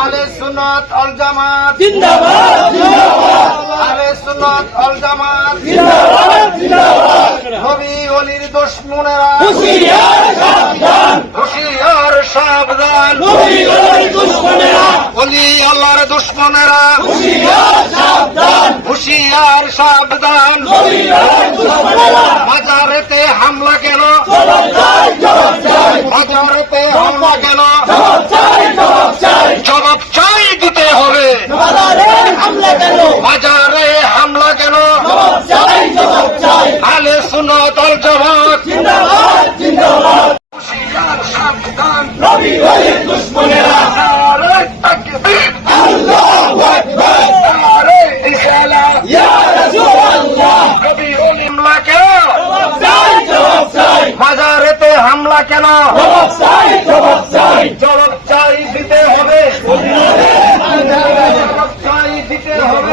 আলে সুনত অল জামাত। জিন্দাবাদ জিন্দাবাদ! আলে সুনত অল জামাত। জিন্দাবাদ জিন্দাবাদ! নবী অলির দুশ্মনেরা। হুশিয়ার সাবধান। হুশিয়ার সাবধান। নবী ওই দুশমনেরা। অলি আল্লাহর দুশ্মনেরা। হুশিয়ার সাবধান। হুশিয়ার সাবধান। নবী ওই দুশমনেরা। বাজারেতে হামলা কেন? চাই হামলা কেন? জবাব চাই জবাব চাই জবাব চাই দিতে হবে বাজারে হামলা কেন? আলে শুনো দল জবাব চাই আলে সুনত অল জামাত জিন্দাবাদ জিন্দাবাদ হুশিয়ার সাবধান নবী ওই দুশমনেরা নারে তাকবীর আল্লাহু আকবার নারে রিসালাত ইয়া রাসূলুল্লাহ নবী অলি হামলা কেন জবাব চাই জবাব চাই হামলা কেন? জবাব চাই দিতে হবে। জবাব চাই দিতে হবে।